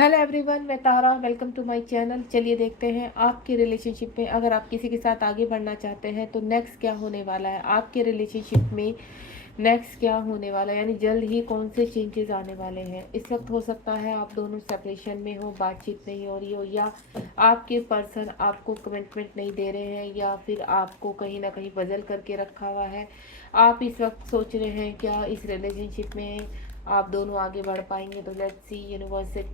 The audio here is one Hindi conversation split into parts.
हेलो एवरीवन, मैं Tara. Welcome to my channel. चलिए देखते हैं आपके रिलेशनशिप में, अगर आप किसी के साथ आगे बढ़ना चाहते हैं तो नेक्स्ट क्या होने वाला है आपके रिलेशनशिप में। नेक्स्ट क्या होने वाला है, यानी जल्द ही कौन से चेंजेस आने वाले हैं। इस वक्त हो सकता है आप दोनों सेपरेशन में हो, बातचीत नहीं हो रही हो, या आपके पर्सन आपको कमिटमेंट नहीं दे रहे हैं, या फिर आपको कहीं ना कहीं बदल करके रखा हुआ है। आप इस वक्त सोच रहे हैं क्या इस रिलेशनशिप में आप दोनों आगे बढ़ पाएंगे। तो लेट्स सी, यूनिवर्स से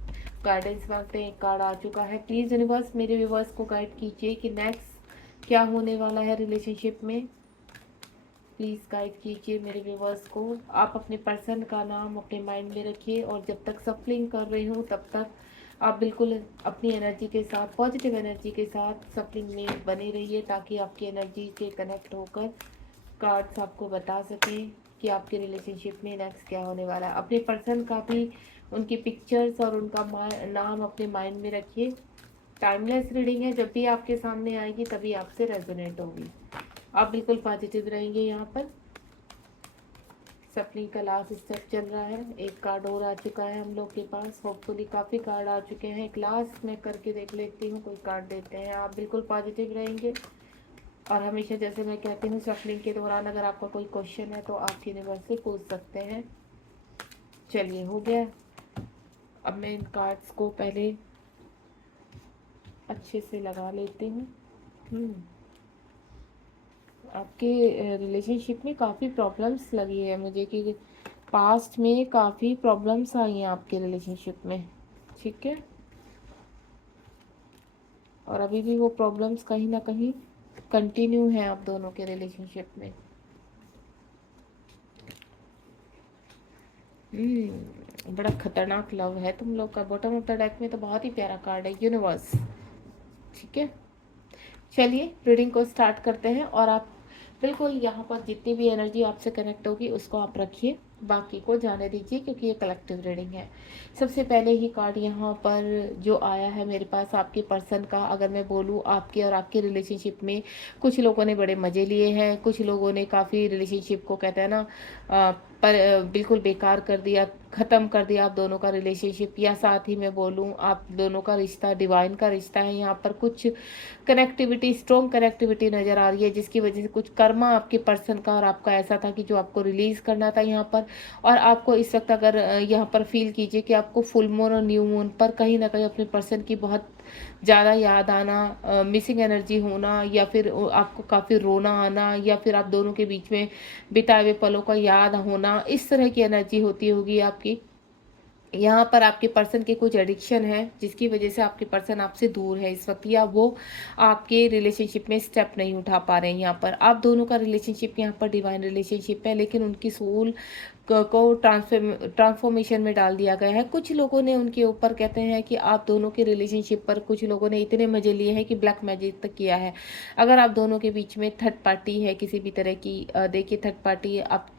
गाइडेंस मांगते हैं। कार्ड आ चुका है। प्लीज़ यूनिवर्स मेरे व्यूवर्स को गाइड कीजिए कि नेक्स्ट क्या होने वाला है रिलेशनशिप में। प्लीज़ गाइड कीजिए मेरे व्यूवर्स को। आप अपने पर्सन का नाम अपने माइंड में रखिए, और जब तक सफलिंग कर रही हूँ तब तक आप बिल्कुल अपनी एनर्जी के साथ, पॉजिटिव एनर्जी के साथ सफलिंग में बने रहिए, ताकि आपकी एनर्जी से कनेक्ट होकर कार्ड्स आपको बता सकें कि आपके रिलेशनशिप में नेक्स्ट क्या होने वाला है। अपने पर्सन का भी, उनकी पिक्चर्स और उनका नाम अपने माइंड में रखिए। टाइमलेस रीडिंग है, जब भी आपके सामने आएगी तभी आपसे रेजोनेट होगी। आप बिल्कुल पॉजिटिव रहेंगे। यहाँ पर सफलिंग का लास्ट स्टेप चल रहा है। एक कार्ड और आ चुका है हम लोग के पास। होपफुली काफ़ी कार्ड आ चुके हैं। एक लास्ट में करके देख लेती हूँ, कोई कार्ड देते हैं। आप बिल्कुल पॉजिटिव रहेंगे। और हमेशा जैसे मैं कहती हूँ, शफलिंग के दौरान अगर आपका कोई क्वेश्चन है तो आप यूनिवर्स से पूछ सकते हैं। चलिए, हो गया। अब मैं इन कार्ड्स को पहले अच्छे से लगा लेती हूँ। आपके रिलेशनशिप में काफ़ी प्रॉब्लम्स लगी है मुझे, कि पास्ट में काफ़ी प्रॉब्लम्स आई हैं आपके रिलेशनशिप में। ठीक है, और अभी भी वो प्रॉब्लम्स कहीं ना कहीं कंटिन्यू हैं आप दोनों के रिलेशनशिप में। बड़ा खतरनाक लव है तुम लोग का। बॉटम ऑफ द डेक में तो बहुत ही प्यारा कार्ड है, यूनिवर्स। ठीक है, चलिए रीडिंग को स्टार्ट करते हैं। और आप बिल्कुल यहाँ पर जितनी भी एनर्जी आपसे कनेक्ट होगी उसको आप रखिए, बाकी को जाने दीजिए, क्योंकि ये कलेक्टिव रीडिंग है। सबसे पहले ही कार्ड यहाँ पर जो आया है मेरे पास, आपके पर्सन का, अगर मैं बोलूँ आपके और आपके रिलेशनशिप में कुछ लोगों ने बड़े मज़े लिए हैं, कुछ लोगों ने काफ़ी रिलेशनशिप को कहते हैं ना पर बिल्कुल बेकार कर दिया, ख़त्म कर दिया आप दोनों का रिलेशनशिप। या साथ ही मैं बोलूँ आप दोनों का रिश्ता डिवाइन का रिश्ता है। यहाँ पर कुछ कनेक्टिविटी, स्ट्रॉन्ग कनेक्टिविटी नज़र आ रही है, जिसकी वजह से कुछ कर्मा आपके पर्सन का और आपका ऐसा था कि जो आपको रिलीज़ करना था यहाँ पर। और आपको इस वक्त अगर यहाँ पर फील कीजिए कि आपको फुल मून और न्यू मून पर कहीं ना कहीं अपने पर्सन की बहुत ज़्यादा याद आना, मिसिंग एनर्जी होना, या फिर आपको काफ़ी रोना आना, या फिर आप दोनों के बीच में बिताए हुए पलों का याद होना, इस तरह की एनर्जी होती होगी आपकी। यहाँ पर आपके पर्सन के कुछ एडिक्शन है, जिसकी वजह से आपके पर्सन आपसे दूर है इस वक्त, या वो आपके रिलेशनशिप में स्टेप नहीं उठा पा रहे हैं। यहाँ पर आप दोनों का रिलेशनशिप यहाँ पर डिवाइन रिलेशनशिप है, लेकिन उनकी सोल को ट्रांसफॉर्मेशन में डाल दिया गया है। कुछ लोगों ने उनके ऊपर, कहते हैं कि आप दोनों के रिलेशनशिप पर कुछ लोगों ने इतने मजे लिए हैं कि ब्लैक मैजिक तक किया है। अगर आप दोनों के बीच में थर्ड पार्टी है किसी भी तरह की, देखिए थर्ड पार्टी आप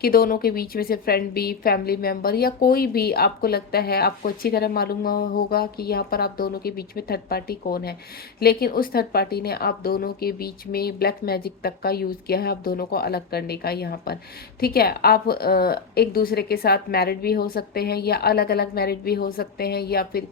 कि दोनों के बीच में से फ्रेंड भी, फैमिली मेंबर, या कोई भी आपको लगता है, आपको अच्छी तरह मालूम होगा कि यहाँ पर आप दोनों के बीच में थर्ड पार्टी कौन है, लेकिन उस थर्ड पार्टी ने आप दोनों के बीच में ब्लैक मैजिक तक का यूज़ किया है आप दोनों को अलग करने का यहाँ पर। ठीक है, आप एक दूसरे के साथ मैरिड भी हो सकते हैं, या अलग अलग मैरिड भी हो सकते हैं, या फिर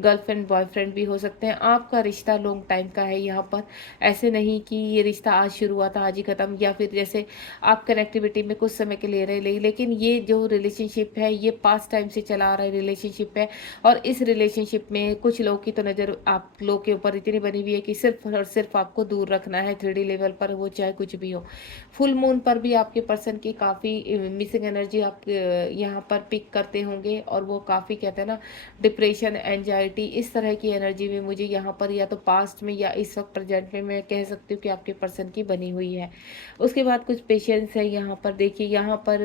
गर्लफ्रेंड बॉयफ्रेंड भी हो सकते हैं। आपका रिश्ता लॉन्ग टाइम का है यहाँ पर। ऐसे नहीं कि ये रिश्ता आज शुरू हुआ था आज ही खत्म, या फिर जैसे आप कनेक्टिविटी में कुछ समय के लिए रहे, लेकिन ये जो रिलेशनशिप है ये पास्ट टाइम से चला आ रहा है रिलेशनशिप है। और इस रिलेशनशिप में कुछ लोग की तो नज़र आप लोग के ऊपर इतनी बनी हुई है कि सिर्फ और सिर्फ आपको दूर रखना है 3D लेवल पर, वो चाहे कुछ भी हो। फुल मून पर भी आपके पर्सन की काफ़ी मिसिंग एनर्जी आप यहाँ पर पिक करते होंगे, और वो काफ़ी, कहते हैं ना, डिप्रेशन, एंजाइटी, इस तरह की एनर्जी में मुझे यहाँ पर, या तो पास्ट में या इस वक्त प्रेजेंट में, मैं कह सकती हूँ कि आपके पर्सन की बनी हुई है। उसके बाद कुछ पेशेंस है यहाँ पर। देखिए यहाँ पर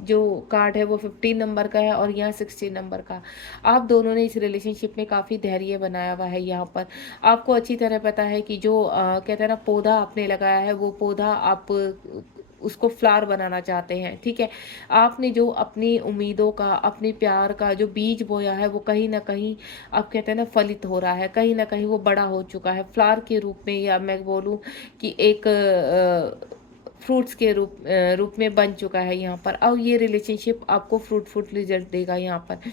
जो कार्ड है वो 15 नंबर का है, और यहाँ 16 नंबर का। आप दोनों ने इस रिलेशनशिप में काफ़ी धैर्य बनाया हुआ है। यहाँ पर आपको अच्छी तरह पता है कि जो कहते हैं ना, पौधा आपने लगाया है, वो पौधा आप उसको फ्लावर बनाना चाहते हैं। ठीक है, आपने जो अपनी उम्मीदों का, अपने प्यार का जो बीज बोया है, वो कहीं ना कहीं, आप कहते हैं ना, फलित हो रहा है। कहीं ना कहीं वो बड़ा हो चुका है फ्लावर के रूप में, या मैं बोलूँ कि एक फ्रूट्स के रूप में बन चुका है यहाँ पर। अब ये रिलेशनशिप आपको फ्रूटफुल रिजल्ट देगा यहाँ पर।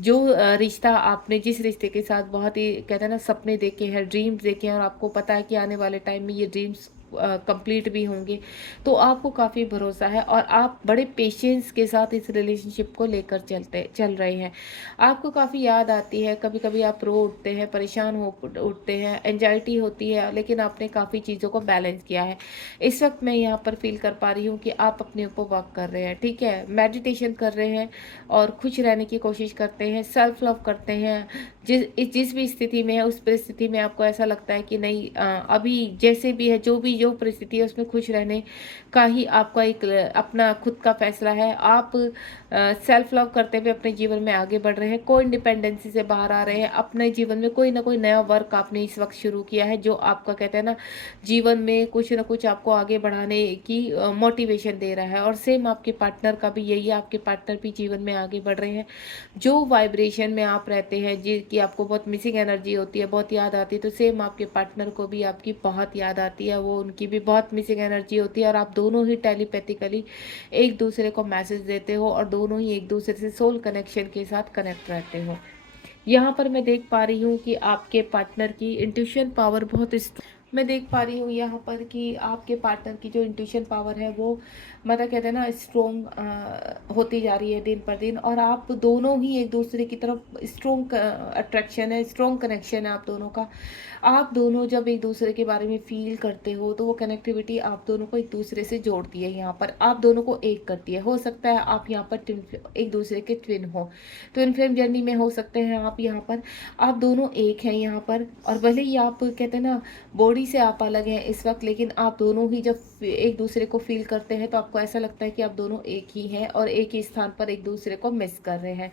जो रिश्ता आपने जिस रिश्ते के साथ बहुत ही कहते हैं ना सपने देखे हैं, ड्रीम्स देखे हैं, और आपको पता है कि आने वाले टाइम में ये ड्रीम्स कंप्लीट भी होंगे, तो आपको काफ़ी भरोसा है और आप बड़े पेशेंस के साथ इस रिलेशनशिप को लेकर चल रहे हैं। आपको काफ़ी याद आती है, कभी कभी आप रो उठते हैं, परेशान हो उठते हैं, एंजाइटी होती है, लेकिन आपने काफ़ी चीज़ों को बैलेंस किया है। इस वक्त मैं यहाँ पर फील कर पा रही हूँ कि आप अपने ऊपर वर्क कर रहे हैं, ठीक है, मेडिटेशन कर रहे हैं और खुश रहने की कोशिश करते हैं, सेल्फ लव करते हैं। जिस भी स्थिति में है उस परिस्थिति में आपको ऐसा लगता है कि नहीं, अभी जैसे भी है, जो परिस्थिति है उसमें खुश रहने का ही आपका एक अपना खुद का फैसला है। आप सेल्फ लव करते हुए अपने जीवन में आगे बढ़ रहे हैं, को इंडिपेंडेंसी से बाहर आ रहे हैं, अपने जीवन में कोई ना कोई नया वर्क आपने इस वक्त शुरू किया है, जो आपका कहते हैं ना जीवन में कुछ ना कुछ आपको आगे बढ़ाने की मोटिवेशन दे रहा है। और सेम आपके पार्टनर का भी यही है, आपके पार्टनर भी जीवन में आगे बढ़ रहे हैं। जो वाइब्रेशन में आप रहते हैं, जिसकी आपको बहुत मिसिंग एनर्जी होती है, बहुत याद आती है, तो सेम आपके पार्टनर को भी आपकी बहुत याद आती है, वो उनकी भी बहुत मिसिंग एनर्जी होती है, और आप दोनों ही टेलीपैथिकली एक दूसरे को मैसेज देते हो और दोनों ही एक दूसरे से सोल कनेक्शन के साथ कनेक्ट रहते हो। यहाँ पर मैं देख पा रही हूँ कि आपके पार्टनर की इंट्यूशन पावर बहुत मैं देख पा रही हूँ यहाँ पर कि आपके पार्टनर की जो इंट्यूशन पावर है वो मतलब कहते हैं ना स्ट्रोंग होती जा रही है दिन पर दिन, और आप दोनों ही एक दूसरे की तरफ स्ट्रोंग अट्रैक्शन है, स्ट्रोंग कनेक्शन है आप दोनों का। आप दोनों जब एक दूसरे के बारे में फील करते हो तो वो कनेक्टिविटी आप दोनों को एक दूसरे से जोड़ती है, यहाँ पर आप दोनों को एक करती है। हो सकता है आप यहाँ पर एक दूसरे के ट्विन हो, ट्विन फ्लेम जर्नी में हो सकते हैं आप, यहाँ पर आप दोनों एक हैं यहाँ पर। और भले ही आप कहते हैं ना बॉडी से आप अलग हैं इस वक्त, लेकिन आप दोनों ही जब एक दूसरे को फील करते हैं तो आपको ऐसा लगता है कि आप दोनों एक ही हैं और एक ही स्थान पर एक दूसरे को मिस कर रहे हैं।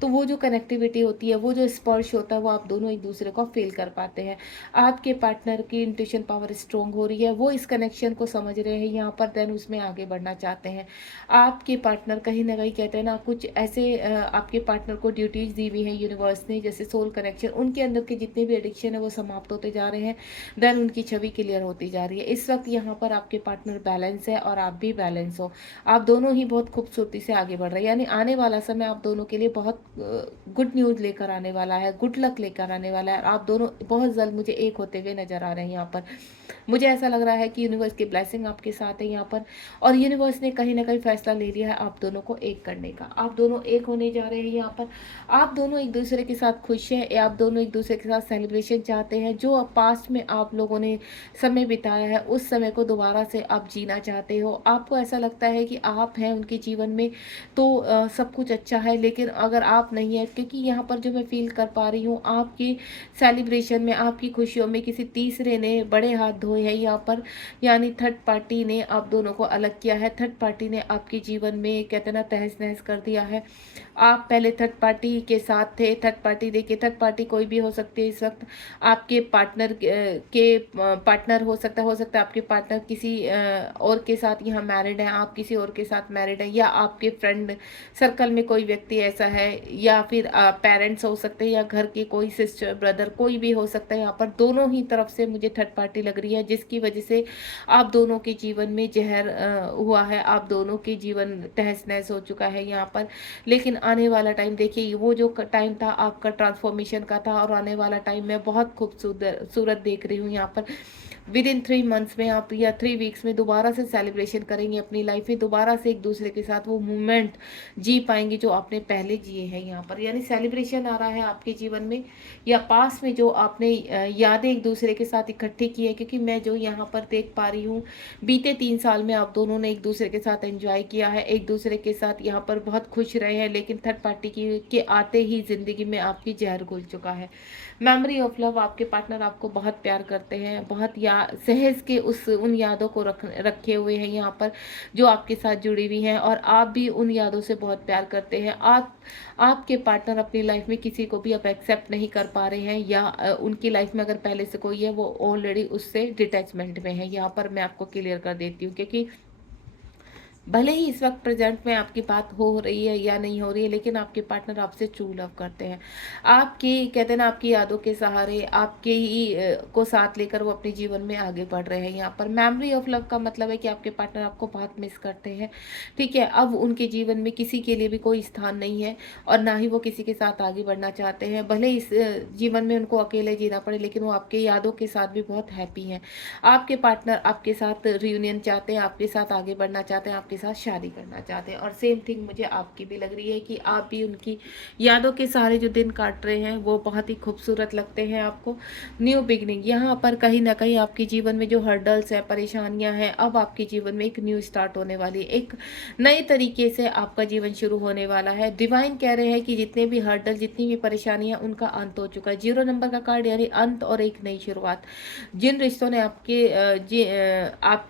तो वो जो कनेक्टिविटी होती है, वो जो स्पर्श होता है, वो आप दोनों एक दूसरे को फील कर पाते हैं। आपके पार्टनर की इंट्यूशन पावर स्ट्रोंग हो रही है, वो इस कनेक्शन को समझ रहे हैं यहाँ पर, देन उसमें आगे बढ़ना चाहते हैं। आपके पार्टनर कहीं ना कहीं कहते हैं ना कुछ ऐसे आपके पार्टनर को ड्यूटीज दी हुई है यूनिवर्स ने, जैसे सोल कनेक्शन, उनके अंदर के जितने भी एडिक्शन है वो समाप्त होते जा रहे हैं, देन उनकी छवि क्लियर होती जा रही है। इस वक्त यहाँ पर आपके पार्टनर बैलेंस है और आप भी बैलेंस हो, आप दोनों ही बहुत खूबसूरती से आगे बढ़ रहे हैं। यानी आने वाला समय आप दोनों के लिए बहुत गुड न्यूज़ लेकर आने वाला है, गुड लक लेकर आने वाला है। आप दोनों बहुत जल्द मुझे एक होते हुए नजर आ रहे हैं यहाँ पर। मुझे ऐसा लग रहा है कि यूनिवर्स की ब्लेसिंग आपके साथ है यहाँ पर, और यूनिवर्स ने कहीं ना कहीं फैसला ले लिया है आप दोनों को एक करने का। आप दोनों एक होने जा रहे हैं यहाँ पर, आप दोनों एक दूसरे के साथ खुश हैं, आप दोनों एक दूसरे के साथ सेलिब्रेशन चाहते हैं। जो पास्ट में आप लोगों ने समय बिताया है उस समय को दोबारा से आप जीना चाहते हो। आपको ऐसा लगता है कि आप हैं उनके जीवन में तो सब कुछ अच्छा है, लेकिन अगर आप नहीं है, क्योंकि यहाँ पर जो मैं फील कर पा रही हूँ आपकी सेलिब्रेशन में, आपकी खुशियों में किसी तीसरे ने बड़े हाथ धोए हैं यहाँ पर, यानी थर्ड पार्टी ने आप दोनों को अलग किया है, थर्ड पार्टी ने आपके जीवन में कहते ना तहस नहस कर दिया है। आप पहले थर्ड पार्टी के साथ थे, थर्ड पार्टी देखिए, थर्ड पार्टी कोई भी हो सकती है इस वक्त, आपके पार्टनर के पार्टनर हो सकता है आपके पार्टनर किसी और के साथ यहाँ मैरिड है, आप किसी और के साथ मैरिड है, या आपके फ्रेंड सर्कल में कोई व्यक्ति ऐसा है, या फिर पेरेंट्स हो सकते हैं, या घर के कोई सिस्टर ब्रदर कोई भी हो सकता है। यहाँ पर दोनों ही तरफ से मुझे थर्ड पार्टी लग रही है, जिसकी वजह से आप दोनों के जीवन में जहर हुआ है, आप दोनों के जीवन तहस नहस हो चुका है यहाँ पर। लेकिन आने वाला टाइम देखिए, वो जो टाइम था आपका ट्रांसफॉर्मेशन का था, और आने वाला टाइम मैं बहुत खूबसूरत देख रही हूँ यहाँ पर। विद इन 3 मंथ्स में आप या 3 वीक्स में दोबारा से सेलिब्रेशन करेंगे अपनी लाइफ में, दोबारा से एक दूसरे के साथ वो मोमेंट जी पाएंगे जो आपने पहले जिए हैं यहाँ पर। यानी सेलिब्रेशन आ रहा है आपके जीवन में, या पास में जो आपने यादें एक दूसरे के साथ इकट्ठी की है, क्योंकि मैं जो यहाँ पर देख पा रही हूँ बीते 3 साल में आप दोनों ने एक दूसरे के साथ एंजॉय किया है, एक दूसरे के साथ यहाँ पर बहुत खुश रहे हैं, लेकिन थर्ड पार्टी के आते ही जिंदगी में आपकी जहर घुल चुका है। मेमोरी ऑफ लव, आपके पार्टनर आपको बहुत प्यार करते हैं, बहुत सहज के उन यादों को रखे हुए हैं यहाँ पर, जो आपके साथ जुड़ी हुई हैं, और आप भी उन यादों से बहुत प्यार करते हैं। आपके पार्टनर अपनी लाइफ में किसी को भी अब एक्सेप्ट नहीं कर पा रहे हैं, या उनकी लाइफ में अगर पहले से कोई है वो ऑलरेडी उससे डिटैचमेंट में है। यहाँ पर मैं आपको क्लियर कर देती हूँ, क्योंकि भले ही इस वक्त प्रेजेंट में आपकी बात हो रही है या नहीं हो रही है, लेकिन आपके पार्टनर आपसे ट्रू लव करते हैं। आपकी कहते हैं ना, आपकी यादों के सहारे, आपके ही को साथ लेकर वो अपने जीवन में आगे बढ़ रहे हैं। यहाँ पर मेमोरी ऑफ लव का मतलब है कि आपके पार्टनर आपको बहुत मिस करते हैं। ठीक है, अब उनके जीवन में किसी के लिए भी कोई स्थान नहीं है और ना ही वो किसी के साथ आगे बढ़ना चाहते हैं। भले इस जीवन में उनको अकेले जीना पड़े, लेकिन वो आपके यादों के साथ भी बहुत हैप्पी हैं। आपके पार्टनर आपके साथ रियूनियन चाहते हैं, आपके साथ आगे बढ़ना चाहते हैं, आपके साथ शादी करना चाहते हैं। और सेम थिंग मुझे आपकी भी लग रही है कि आप भी उनकी यादों के सारे जो दिन काट रहे हैं वो बहुत ही खूबसूरत लगते हैं आपको। न्यू बिगनिंग, यहाँ पर कहीं ना कहीं आपके जीवन में जो हर्डल्स है, परेशानियां हैं, अब आपके जीवन में एक न्यू स्टार्ट होने वाली है। एक नए तरीके से आपका जीवन शुरू होने वाला है। डिवाइन कह रहे हैं कि जितने भी हर्डल, जितनी भी परेशानियां, उनका अंत हो चुका है। 0 नंबर का कार्ड यानी अंत और एक नई शुरुआत। जिन रिश्तों ने आपके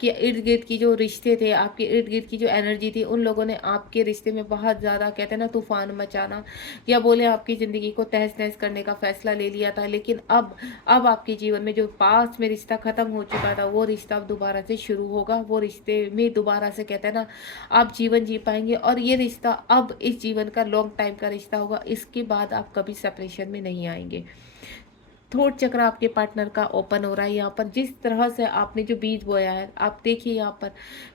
इर्द गिर्द की जो रिश्ते थे, आपके इर्द गिर्द की जो एनर्जी थी, उन लोगों ने आपके रिश्ते में बहुत ज़्यादा कहते हैं ना तूफान मचाना, या बोले आपकी ज़िंदगी को तहस नहस करने का फैसला ले लिया था। लेकिन अब आपके जीवन में जो पास्ट में रिश्ता ख़त्म हो चुका था, वो रिश्ता अब दोबारा से शुरू होगा। वो रिश्ते में दोबारा से कहते हैं ना आप जीवन जी पाएंगे, और ये रिश्ता अब इस जीवन का लॉन्ग टाइम का रिश्ता होगा। इसके बाद आप कभी सेपरेशन में नहीं आएंगे। थ्रोट चक्र आपके पार्टनर का ओपन हो रहा है। यहाँ पर जिस तरह से आपने जो बीज बोया है, आप देखिए यहाँ पर,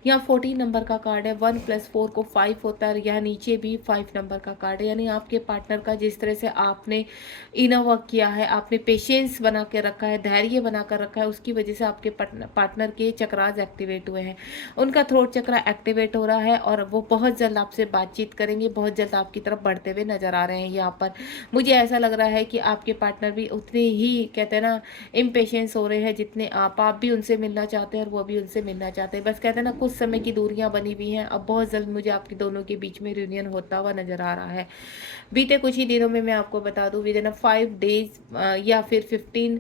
यहाँ 14 नंबर का कार्ड है। 1 + 4 को 5 होता है। यहाँ नीचे भी 5 नंबर का कार्ड है। यानी आपके पार्टनर का जिस तरह से आपने इनर वर्क किया है, आपने पेशेंस बना के रखा है, धैर्य बना कर रखा है, उसकी वजह से आपके पार्टनर के चक्रास एक्टिवेट हुए हैं। उनका थ्रोट चक्र एक्टिवेट हो रहा है और वो बहुत जल्द आपसे बातचीत करेंगे, बहुत जल्द आपकी तरफ बढ़ते हुए नजर आ रहे हैं। यहाँ पर मुझे ऐसा लग रहा है कि आपके पार्टनर भी उतने ही कहते हैं ना इम्पेशेंस हो रहे हैं जितने आप भी उनसे मिलना चाहते हैं और वो भी उनसे मिलना चाहते हैं। बस कहते हैं ना कुछ समय की दूरियां बनी हुई हैं, अब बहुत जल्द मुझे आपके दोनों के बीच में रियूनियन होता हुआ नजर आ रहा है। बीते कुछ ही दिनों में मैं आपको बता दूं, विद इन 5 डेज या फिर 15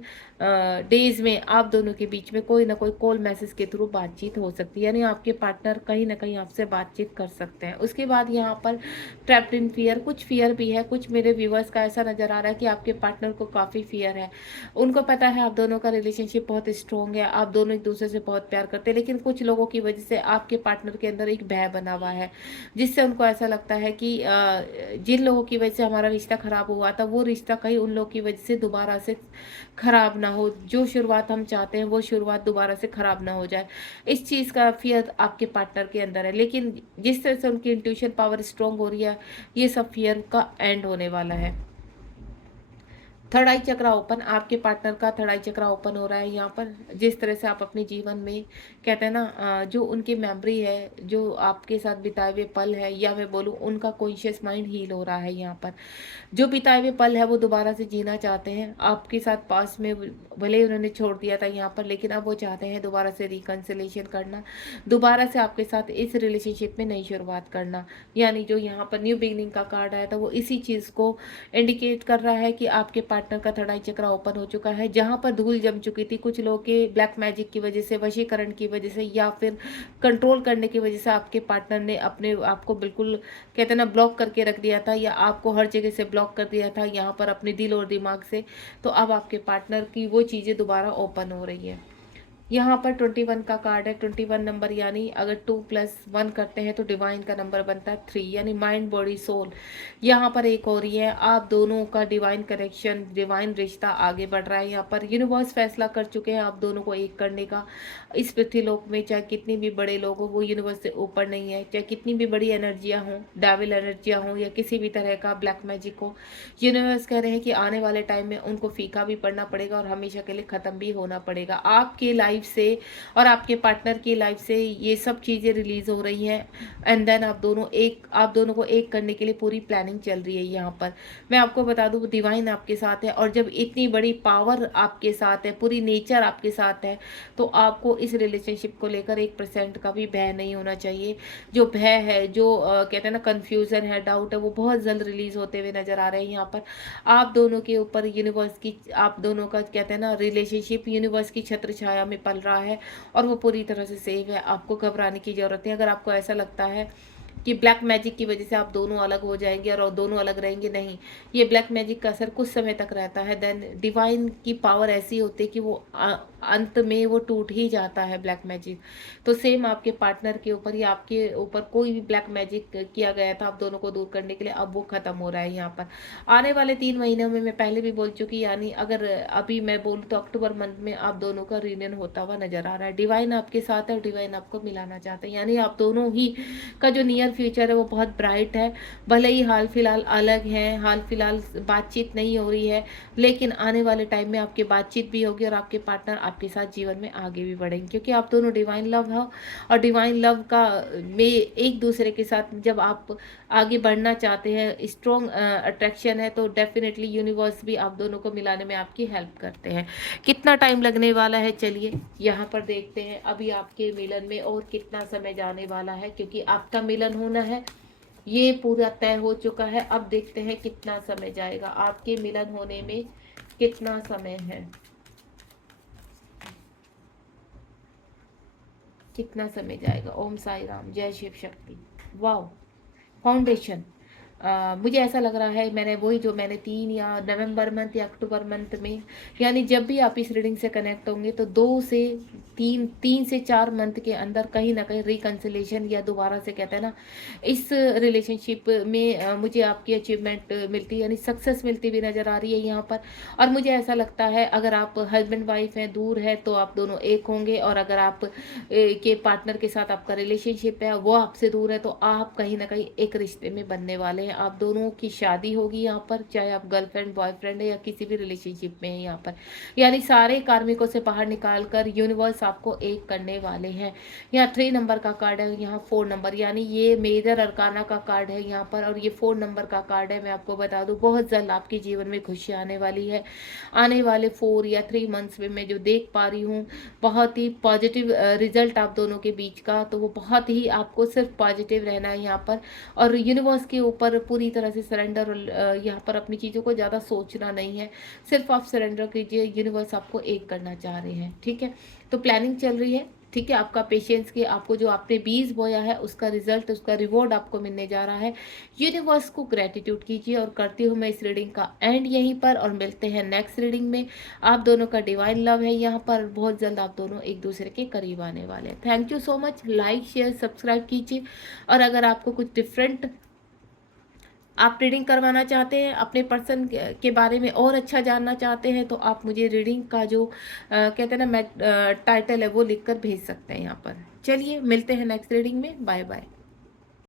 डेज में आप दोनों के बीच में कोई ना कोई कॉल मैसेज के थ्रू बातचीत हो सकती है। यानी आपके पार्टनर कहीं ना कहीं आपसे बातचीत कर सकते हैं। उसके बाद यहाँ पर ट्रैप्ड इन फियर, कुछ फियर भी है। कुछ मेरे व्यूवर्स का ऐसा नजर आ रहा है कि आपके पार्टनर को काफ़ी फियर है। उनको पता है आप दोनों का रिलेशनशिप बहुत स्ट्रॉन्ग है, आप दोनों एक दूसरे से बहुत प्यार करते हैं, लेकिन कुछ लोगों की वजह से आपके पार्टनर के अंदर एक भय बना हुआ है, जिससे उनको ऐसा लगता है कि जिन लोगों की वजह से हमारा रिश्ता खराब हुआ था, वो रिश्ता कहीं उन लोगों की वजह से दोबारा से खराब ना हो। जो शुरुआत हम चाहते हैं वो शुरुआत दोबारा से खराब ना हो जाए, इस चीज़ का फियर आपके पार्टनर के अंदर है। लेकिन जिस तरह से उनकी इंट्यूशन पावर स्ट्रॉन्ग हो रही है, ये सब फियर का एंड होने वाला है। थर्ड आई चक्र ओपन, आपके पार्टनर का थर्ड आई चक्र ओपन हो रहा है। यहाँ पर जिस तरह से आप अपने जीवन में कहते हैं ना जो उनकी मेमोरी है, जो आपके साथ बिताए हुए पल है, या मैं बोलूँ उनका कॉन्शियस माइंड हील हो रहा है। यहाँ पर जो बिताए हुए पल है वो दोबारा से जीना चाहते हैं आपके साथ। पास में भले ही उन्होंने छोड़ दिया था यहाँ पर, लेकिन अब वो चाहते हैं दोबारा से रिकन्सिलेशन करना, दोबारा से आपके साथ इस रिलेशनशिप में नई शुरुआत करना। यानी जो यहाँ पर न्यू बिगनिंग का कार्ड आया था वो इसी चीज़ को इंडिकेट कर रहा है कि आपके पार्टनर का थर्ड आई चक्र ओपन हो चुका है। जहाँ पर धूल जम चुकी थी, कुछ लोगों के ब्लैक मैजिक की वजह से, वशीकरण की वजह से, या फिर कंट्रोल करने की वजह से आपके पार्टनर ने अपने आप को बिल्कुल कहते हैं ना ब्लॉक करके रख दिया था, या आपको हर जगह से ब्लॉक कर दिया था यहाँ पर अपने दिल और दिमाग से। तो अब आपके पार्टनर की वो चीज़ें दोबारा ओपन हो रही है। यहाँ पर 21 का कार्ड है। 21 नंबर यानी अगर 2 + 1 करते हैं तो डिवाइन का नंबर बनता है 3, यानी माइंड बॉडी सोल। यहाँ पर एक हो रही है, आप दोनों का डिवाइन कनेक्शन, डिवाइन रिश्ता आगे बढ़ रहा है। यहाँ पर यूनिवर्स फैसला कर चुके हैं आप दोनों को एक करने का। इस पृथ्वीलोक में चाहे कितनी भी बड़े लोग हो, वो यूनिवर्स से ऊपर नहीं है। चाहे कितनी भी बड़ी एनर्जियाँ हों, डेविल एनर्जियाँ हों, या किसी भी तरह का ब्लैक मैजिक हो, यूनिवर्स कह रहे हैं कि आने वाले टाइम में उनको फीका भी पड़ना पड़ेगा और हमेशा के लिए ख़त्म भी होना पड़ेगा। आपकी लाइफ से और आपके पार्टनर की लाइफ से ये सब चीज़ें रिलीज हो रही हैं, एंड देन आप दोनों को एक करने के लिए पूरी प्लानिंग चल रही है। यहाँ पर मैं आपको बता दूँ डिवाइन आपके साथ है, और जब इतनी बड़ी पावर आपके साथ है, पूरी नेचर आपके साथ है, तो आपको इस रिलेशनशिप को लेकर 1% का भी भय नहीं होना चाहिए। जो भय है, जो कहते हैं ना कन्फ्यूज़न है, डाउट है, वो बहुत जल्द रिलीज होते हुए नजर आ रहे हैं। यहाँ पर आप दोनों के ऊपर यूनिवर्स की, आप दोनों का कहते हैं ना रिलेशनशिप यूनिवर्स की छत्र छाया में पल रहा है और वो पूरी तरह से सेफ है। आपको घबराने की ज़रूरत है। अगर आपको ऐसा लगता है कि ब्लैक मैजिक की वजह से आप दोनों अलग हो जाएंगे और दोनों अलग रहेंगे, नहीं। ये ब्लैक मैजिक का असर कुछ समय तक रहता है, देन डिवाइन की पावर ऐसी होती है कि वो अंत में वो टूट ही जाता है ब्लैक मैजिक। तो सेम आपके पार्टनर के ऊपर या आपके ऊपर कोई भी ब्लैक मैजिक किया गया था आप दोनों को दूर करने के लिए, अब वो खत्म हो रहा है यहाँ पर आने वाले 3 महीनों में। मैं पहले भी बोल चुकी, यानी अगर अभी मैं बोलूँ तो अक्टूबर मंथ में आप दोनों का रियूनियन होता हुआ नजर आ रहा है। डिवाइन आपके साथ है और डिवाइन आपको मिलाना चाहते हैं, यानी आप दोनों ही का जो नियर फ्यूचर है वो बहुत ब्राइट है। भले ही हाल फिलहाल अलग हैं, हाल फिलहाल बातचीत नहीं हो रही है, लेकिन आने वाले टाइम में आपकी बातचीत भी होगी और आपके पार्टनर आपके साथ जीवन में आगे भी बढ़ेंगे, क्योंकि आप दोनों डिवाइन लव हो। और डिवाइन लव का में एक दूसरे के साथ जब आप आगे बढ़ना चाहते हैं, स्ट्रॉन्ग अट्रैक्शन है, तो डेफिनेटली यूनिवर्स भी आप दोनों को मिलाने में आपकी हेल्प करते हैं। कितना टाइम लगने वाला है, चलिए यहाँ पर देखते हैं अभी आपके मिलन में और कितना समय जाने वाला है, क्योंकि आपका मिलन होना है ये पूरा तय हो चुका है। अब देखते हैं कितना समय जाएगा, आपके मिलन होने में कितना समय है, कितना समय जाएगा। ओम साई राम, जय शिव शक्ति। Wow, foundation. मुझे ऐसा लग रहा है, मैंने 3 या नवंबर मंथ या अक्टूबर मंथ में, यानी जब भी आप इस रीडिंग से कनेक्ट होंगे तो 3 से 4 मंथ के अंदर कहीं ना कहीं रिकन्सिलेशन या दोबारा से कहते हैं ना, इस रिलेशनशिप में मुझे आपकी अचीवमेंट मिलती है, यानी सक्सेस मिलती भी नज़र आ रही है यहाँ पर। और मुझे ऐसा लगता है अगर आप हस्बैंड वाइफ हैं, दूर है, तो आप दोनों एक होंगे, और अगर आप के पार्टनर के साथ आपका रिलेशनशिप है वो आपसे दूर है, तो आप कहीं ना कहीं एक रिश्ते में बनने वाले हैं। आप दोनों की शादी होगी यहाँ पर, चाहे आप गर्लफ्रेंड बॉयफ्रेंड है या किसी भी रिलेशनशिप में है यहाँ पर, यानी सारे कार्मिकों से बाहर निकाल कर यूनिवर्स आपको एक करने वाले हैं। यहाँ 3 नंबर का कार्ड है, यहाँ 4 नंबर, यानी ये मेजर अरकाना का कार्ड है यहाँ पर, और ये 4 नंबर का कार्ड है। मैं आपको बता दूं बहुत जल्द आपके जीवन में खुशी आने वाली है। आने वाले 4 या 3 मंथ्स में मैं जो देख पा रही हूँ बहुत ही पॉजिटिव रिजल्ट आप दोनों के बीच का, तो वो बहुत ही, आपको सिर्फ पॉजिटिव रहना है यहाँ पर, और यूनिवर्स के ऊपर पूरी तरह से सरेंडर, यहाँ पर अपनी चीज़ों को ज़्यादा सोचना नहीं है, सिर्फ आप सरेंडर कीजिए। यूनिवर्स आपको एक करना चाह रहे हैं, ठीक है। तो प्लानिंग चल रही है, ठीक है। आपका पेशेंस की, आपको जो आपने बीज बोया है उसका रिजल्ट, उसका रिवॉर्ड आपको मिलने जा रहा है। यूनिवर्स को ग्रेटिट्यूड कीजिए, और करती हूँ मैं इस रीडिंग का एंड यहीं पर, और मिलते हैं नेक्स्ट रीडिंग में। आप दोनों का डिवाइन लव है यहाँ पर, बहुत जल्द आप दोनों एक दूसरे के करीब आने वाले हैं। Thank you so much, like share subscribe कीजिए। और अगर आपको कुछ डिफरेंट आप रीडिंग करवाना चाहते हैं, अपने पर्सन के बारे में और अच्छा जानना चाहते हैं, तो आप मुझे रीडिंग का जो कहते हैं ना, मैं टाइटल है वो लिख कर भेज सकते हैं यहाँ पर। चलिए मिलते हैं नेक्स्ट रीडिंग में, बाय बाय।